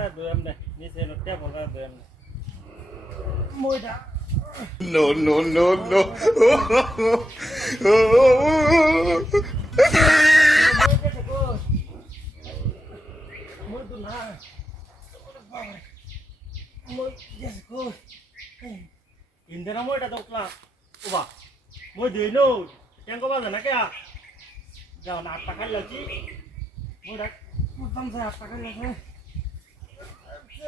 করে দুয়াম দে নিচে টেবল করে দুয়াম দে মইটা No, no, no, no. মই গেছে গো মই তো না মই গেছে গো ইন্দিরা মইটা দোকলা ওবা মই দেই নো টেঙ্গো বাজে না কে যাও না আটটা খাই লাগছি মইটা কুতাম সে আট টাকা লাগে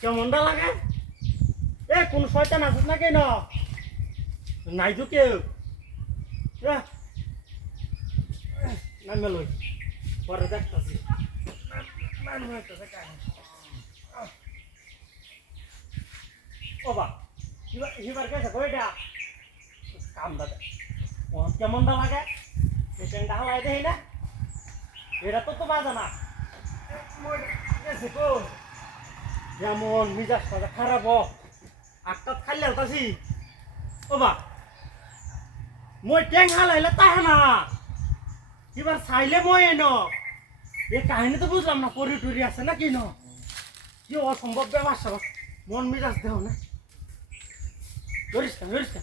কেমনটা লাগে? এ, কোন শয়তান আছিস না কেন? নাই তো কেউ নামে লই। পরে দেখতেছি। মান হইতেছে কাহিনী। ও বা হিবার গেছে কাম দাদা কেমনটা লাগে? এই হালাই দেই এটা তো তো বাজা না। যেমন মিজাজ সাজা খারাপ হোক আটটাত খাইলে তাছি ও বা মই টেং হালাইলে তাহে না। এবার চাইলে মই এন। এই কাহিনী তো বুঝলাম না পরি টরি আছে না কি ন কি অসম্ভব ব্যাপার স্যাপার মন মিজাজ দেহ না। লরিস না লরিস না।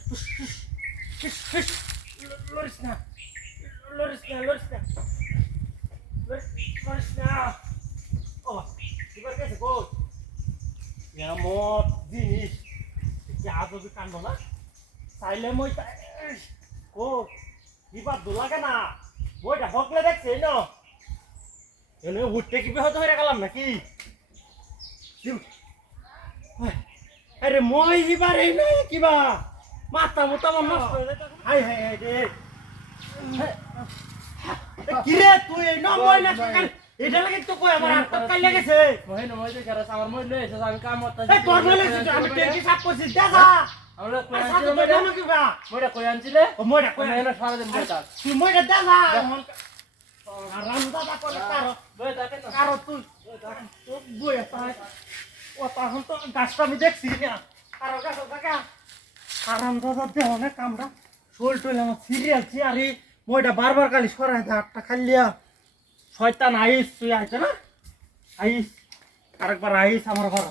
না। লরিস না লরিস না। কোচ এমন জিনিস। কি আজবি কাণ্ড না? চাইলে মই ও বিবাদ লাগে না? বইটা হকলে দেখছে ন এনে উঠতে কি বেহত হয়ে গেলাম নাকি? কি- আরে মই এবার এই নাই কিবা। মাথা মোটা আমার নষ্ট হয়ে যায় হাই হাই হাই রে কি রে তুই? এই ন মই না এটা লাগে তো কই আমার হাত কাল লেগেছে নহয় যে গেরাস আমার মই লই এসে আমি কাম করতে এই তোর বলে আমি টেকি সাপ করছি দেখা আমরা কই আর তো জানো কিবা মইটা কই আনছিলে ও মইটা কই কই না সারা দিন বইতা তুই মইটা দেখা আর রাম দাদা করে কারও বইতা কেন কারও তুই তোর বই তাই। ও তখন তো গাছটা আমি দেখছি না কারও গাছ দেখা আরাম দাদা দেহ না কামড়া। শোল টোল আমার সিরিয়াল চেয়ারে মইটা বারবার কালি সরাই দে আটটা খাইলিয়া। শয়তান আইস তুই আইছে না আইস আরেকবার আইস আমার ঘর।